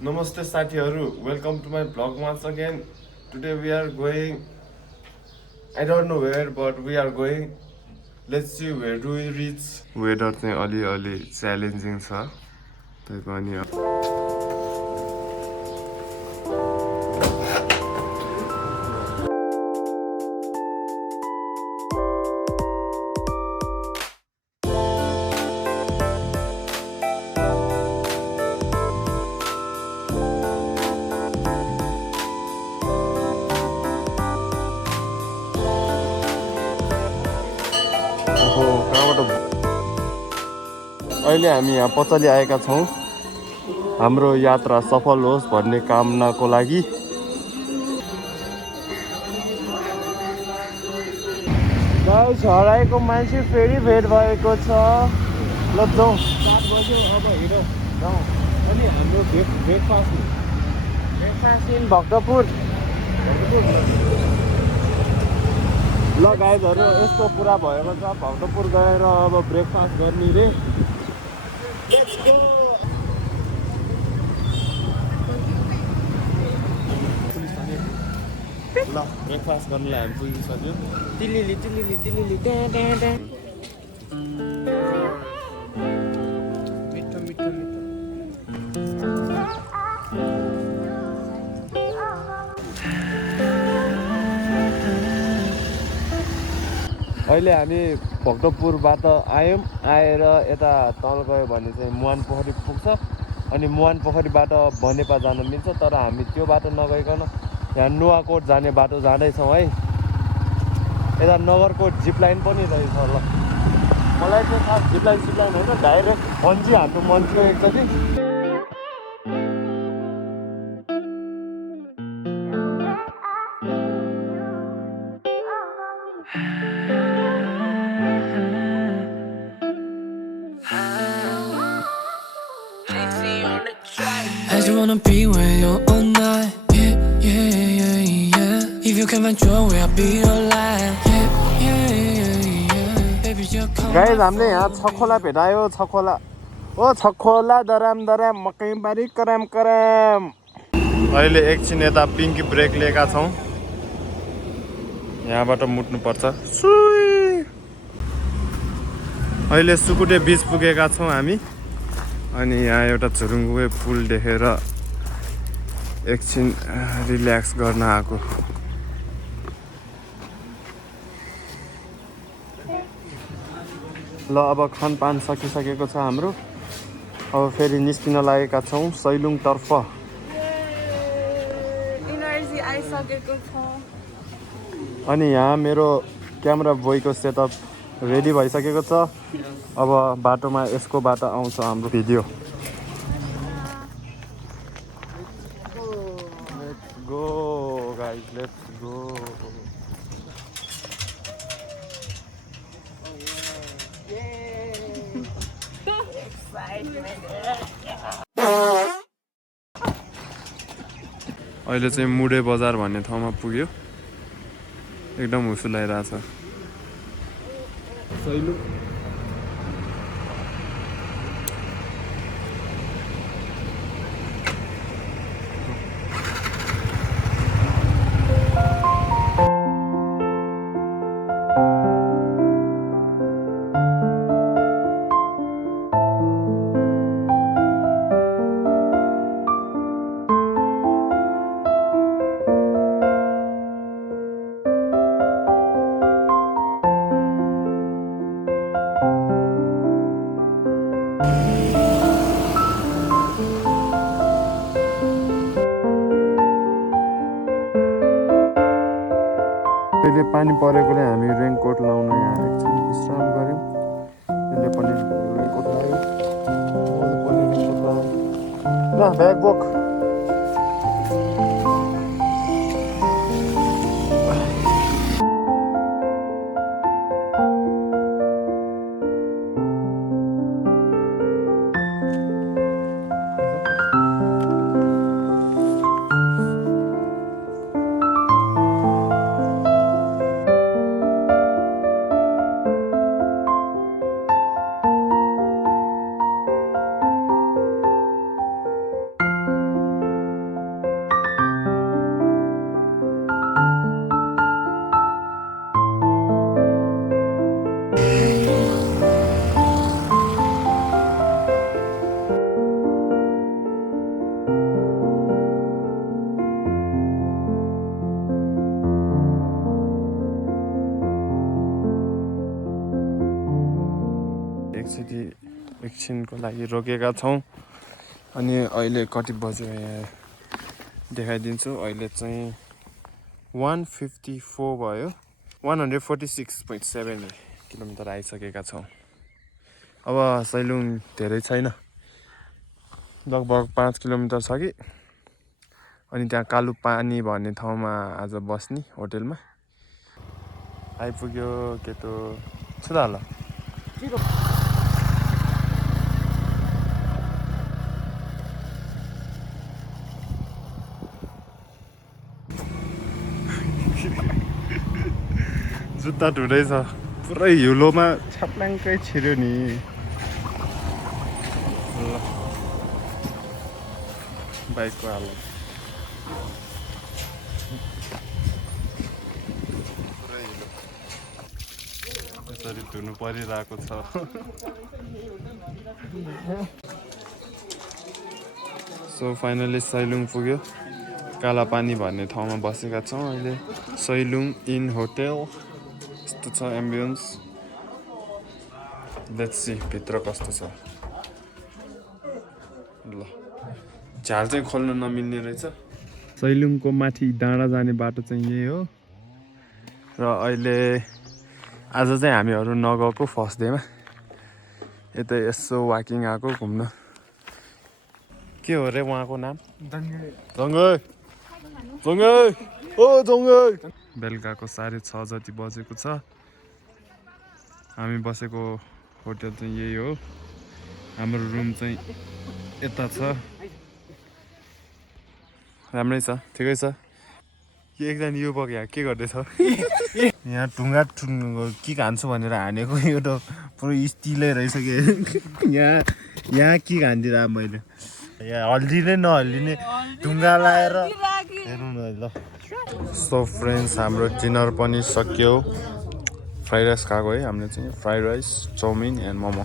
Namaste साथीहरु, welcome to my vlog once again. Today we are going, I don't know where, but we are going. Let's see where do we reach. Weather चाहिँ अलि challenging छ त्यही पनि अहिले हामी यहाँ पचली आएका छौं हाम्रो यात्रा सफल होस् भन्ने कामनाको लागि गाइस हराएको मान्छे फेरि भेट भएको छ ल जाउँ 7 बज्यो अब हिँडौ जाउँ अनि हाम्रो ब्रेकफास्ट इन भक्तपुर ल गाइजहरु यस्तो पुरा भएको छ भक्तपुर गएर अब ब्रेकफास्ट गर्ने रे लेट्स गो ल ब्रेकफास्ट गर्नलाई हामी पुगिसक्यो तिलिली मिठो अहिले हामी भक्तपुरबाट आयौं आएर यता तल गयो भने चाहिँ मुहान पोखरी पुग्छ अनि मुहान पोखरीबाट बनेपा जान मिल्छ तर हामी त्यो बाटो नगइकन यहाँ नुवाकोट जाने बाटो जाँदैछौँ है यता नगरकोट जिप लाइन पनि रहेछ ल मलाई चाहिँ खास जिप लाइन होइन डाइरेक्ट बन्जी हान्नु मन थियो एकचोटि I just wanna be with you all night. Yeah. If you can find joy, I'll be your light. Yeah. Baby, you're coming. Guys हामीले यहाँ छखोला भेटायो छखोला ओ छखोला दराम मकैबारी कराम अहिले एकछिन यता पिङ्की ब्रेक लिएका छौं यहाँबाट मुट्नु पर्छ अहिले सुकुटे बीच पुगेका छौं हामी अनि यहाँ एउटा झुरुङ्गे पुल देखेर एकछिन रिल्याक्स गर्न आएको ल अब खानपान सकिसकेको छ हाम्रो अब फेरि निस्किन लागेका छौं सैलुङ तर्फ इनर्जी आइसकेको छ अनि यहाँ मेरो क्यामेरा बोयको सेटअप रेडी भइसकेको छ अब बाटोमा यसकोबाट आउँछ हाम्रो video let's go guys let's go अहिले चाहिँ मुडे बजार भन्ने ठाउँमा पुग्यो एकदम हुसु लागिरहेछ सैलुङ अहिले पानी परेकोले हामी रेनकोट लाउन यहाँ एकछिन विश्राम गर्यौं यसले पनि रेनकोट लायो मैले पनि रेनकोट लायो ल ब्याग बोक एकैचोटि एकछिनको लागि रोकेका छौँ अनि अहिले कति बज्यो यहाँ देखाइदिन्छु अहिले चाहिँ 154 भयो 146.7 किलोमिटर आइसकेका छौँ अब सैलुङ धेरै छैन लगभग 5 किलोमिटर छ कि अनि त्यहाँ कालु पानी भन्ने ठाउँमा आज बस्ने होटेलमा आइपुग्यो केटो छुदा ल जुत्ता धुँदैछ पुरै हिलोमा छप्लाङ्कै छिर्यो नि ल बाइकको हालत पुरै हिलो यसरी धुनु परिरहेको छ सो फाइनली सैलुङ पुग्यो कालापानी भन्ने ठाउँमा बसेका छौँ अहिले सैलुङ इन होटेल यस्तो छ एम्बियन्स लेट्स सी भित्र कस्तो छ ल झार चाहिँ खोल्न नमिल्ने रहेछ सैलुङको माथि डाँडा जाने बाटो चाहिँ यही हो र अहिले आज चाहिँ हामीहरू नगएको फर्स्ट डेमा यता यसो वाकिङ आएको घुम्न के हो रे उहाँको नाम जङ्गै ओ जङ्गै बेलुकाको 6:30 जति बजेको छ हामी बसेको होटल चाहिँ यही हो हाम्रो रुम चाहिँ यता छ राम्रै छ ठिकै छ एकजना युवक यहाँ के गर्दैछ यहाँ ढुङ्गा के खान्छु भनेर हानेको यो त पुरो स्टिलै रहेछ कि यहाँ के खान्दिरह मैले यहाँ हल्दिने नहल्दिने ढुङ्गा लाएर हेर्नु न ल सो फ्रेन्ड्स हाम्रो डिनर पनि सक्यो फ्राइड राइस खाएको है हामीले चाहिँ fried rice chow mein and momo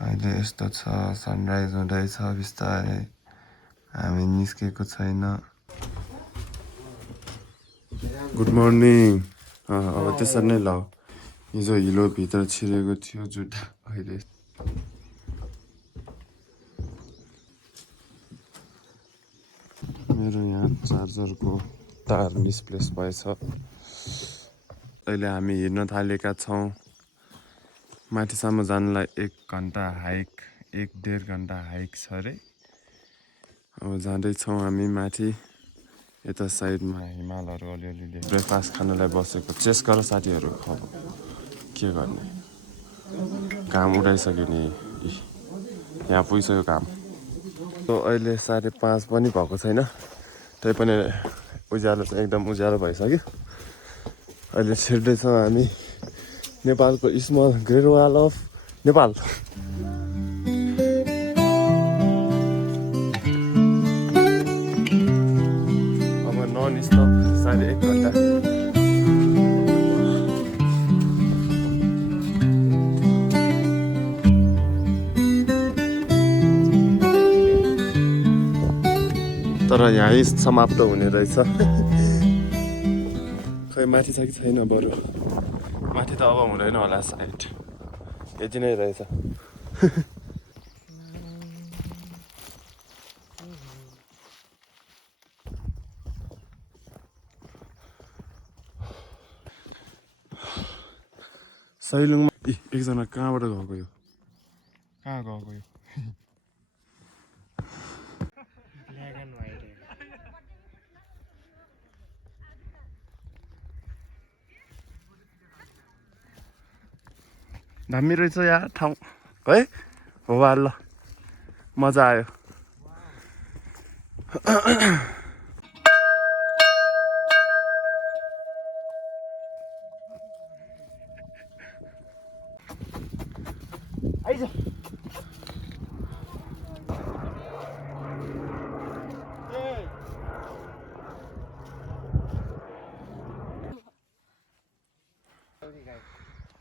अहिले यस्तो छ सनराइज हुँदैछ बिस्तारै हामी निस्केको छैन गुड मर्निङ अब त्यसरी नै ल हिजो हिलो भित्र छिरेको थियो जुत्ता अहिले मेरो यहाँ चार्जरको तार मिसप्लेस भएछ अहिले हामी हिँड्न थालेका छौँ माथिसम्म जानलाई 1 घन्टा हाइक 1.5 घन्टा हाइक छ अरे अब जाँदैछौँ हामी माथि यता साइडमा हिमालहरू अलिअलि ब्रेकफास्ट खानलाई बसेको चेस गर साथीहरू अब के गर्ने घाम उडाइसक्यो नि यहाँ पुगिसक्यो घाम अहिले 5:30 पनि भएको छैन त्यही पनि उज्यालो चाहिँ एकदम उज्यालो भइसक्यो अहिले छिर्दैछौँ हामी नेपालको small great wall of Nepal अब नन स्टप 1.5 घन्टा तर यहीँ समाप्त हुने रहेछ खै माथि छ कि छैन बरु माथि त अब हुँदैन होला साइड यति नै रहेछ सैलुङमा एकजना कहाँबाट गएको यो कहाँ गएको यो दामी रहेछ यहाँ ठाउँ है हो ल मजा आयो आइज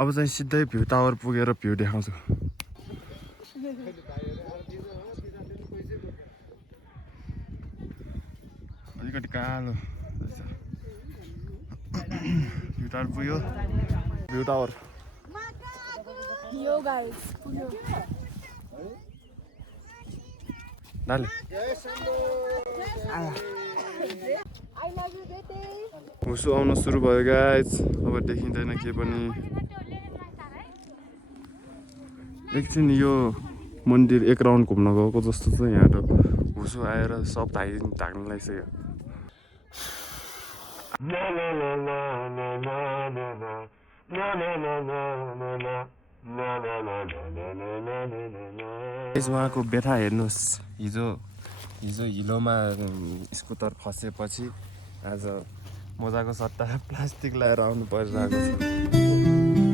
अब चाहिँ सिधै भ्यू टावर पुगेर भ्यू देखाउँछु अलिकति कालो रहेछ भ्यू टावर पुग्यो भ्यू टावर Yo guys. डाले I love you, Bete. हुसु आउन सुरु भयो गाइज अब देखिँदैन के पनि एकछिन यो मन्दिर एक राउन्ड घुम्न गएको जस्तो छ यहाँ त हुसु आएर सब ढाक्न लागिसक्यो उहाँको व्यथा हेर्नुहोस् हिजो हिलोमा स्कुटर खसेपछि आज मोजाको सट्टा प्लास्टिक लगाएर आउनु परिरहेको छ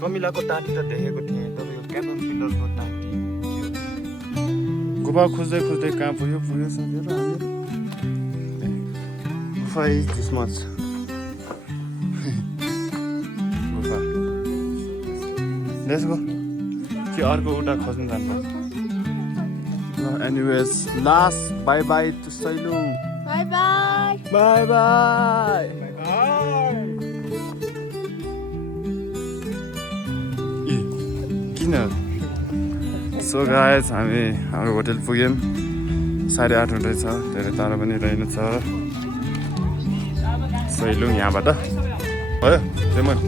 कमिलाको टाँटी त देखेको थिएँ तपाईँको क्याटरपिलरको टाँटी गुफा खोज्दै खोज्दै कहाँ पुग्यो सकेर गुफा इज दिस मच गुफा लेट्स गो कि अर्को उता खोज्नु जानुपर्छ anyways last bye bye to सैलु Bye bye. बाई बाई किन सो गाइज हामी हाम्रो होटेल पुग्यौँ 8:30 हुँदैछ धेरै टाढो पनि रहेनछ सैलुङ यहाँबाट भयो जेमन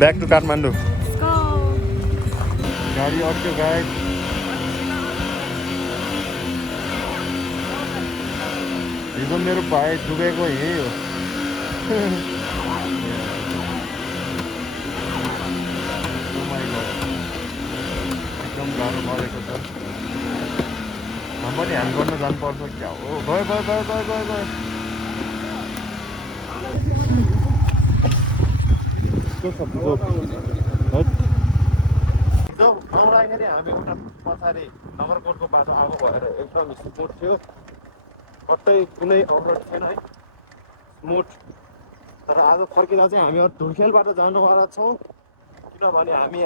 back to Kathmandu Let's go. गाडी अड्क्यो गाइज हिजो मेरो भाइ डुबेको यही हो एकदम गाह्रो परेको छ हम पनि ह्यान्ड गर्न जानुपर्छ क्या हो गयो आउँदाखेरि हामी उता पछाडि नगरकोटको बाटो आएको भएर एकदम स्मुथ थियो कतै कुनै अवरोध थिएन है स्मुथ तर आज फर्किँदा चाहिँ हामी ढुङ्खेलबाट जानुवाला छौँ किनभने हामी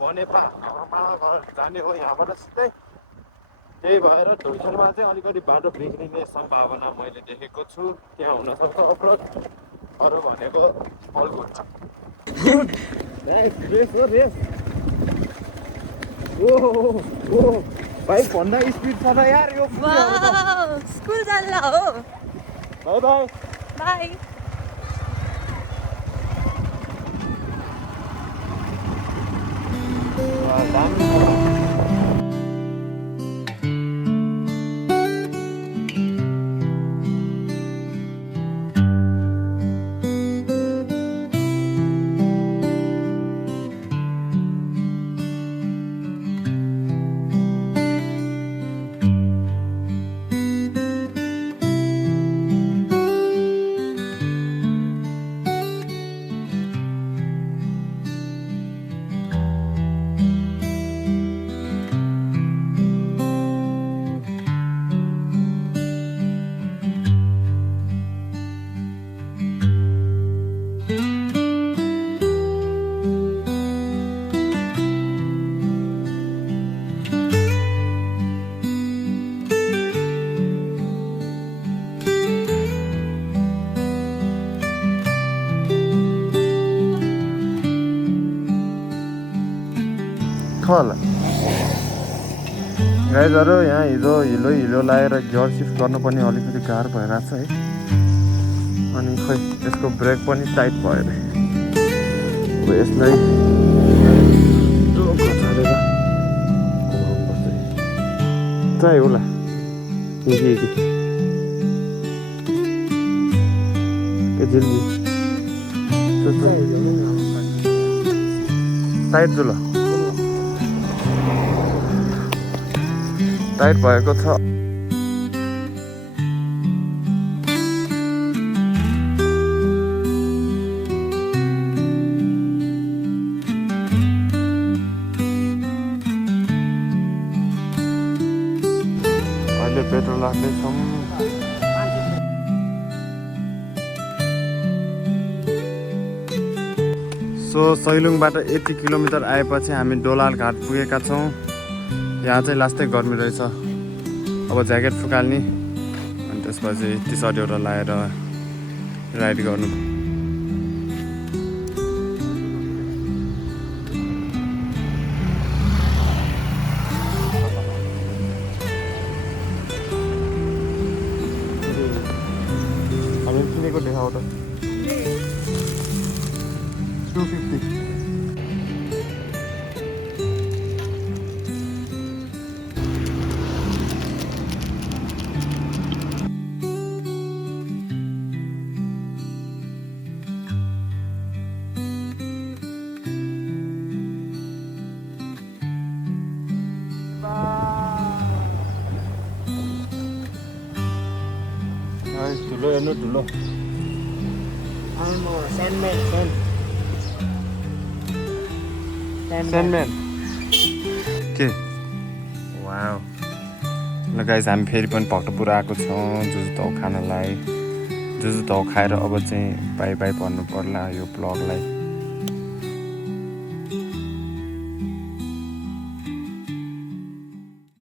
बनेपा जाने हो यहाँबाट सिधै त्यही भएर ढुङ्खेलमा चाहिँ अलिकति बाटो बिग्रिने सम्भावना मैले देखेको छु त्यहाँ हुनसक्छ अवरोध अरू भनेको अल गुड रेस ओ भाइ भन्दा स्पिड छ त यार यो Wow. School जान्ला हो. By by Bye. दामी छ होला गाइजहरू यहाँ हिलो लगाएर गियर सिफ्ट गर्नु पनि अलिकति गाह्रो भइरहेको छ है अनि खै यसको ब्रेक पनि टाइट भयो अरे अब यसलाई खसालेर घुमाउनुपर्छ ट्राई होला के जल्दी टाइट जुल टाइट भएको छ अहिले पेट्रोल राख्दैछौँ सो सैलुङबाट 80 किलोमिटर आएपछि हामी डोलाल घाट पुगेका छौँ यहाँ चाहिँ लास्टै गर्मी रहेछ अब ज्याकेट फुकाल्ने अनि त्यसपछि टी सर्ट एउटा लगाएर राइड गर्नु हामी किनेको देखाउ त 250 ठुलो हेर्नु ठुलो स्यान्डम्यान के वाउ ल गाइस हामी फेरि पनि भक्तपुर आएको छौँ जुजु ताउ खानलाई जुजु ताउ खाएर अब चाहिँ बाई बाई भन्नु पर्ला यो ब्लगलाई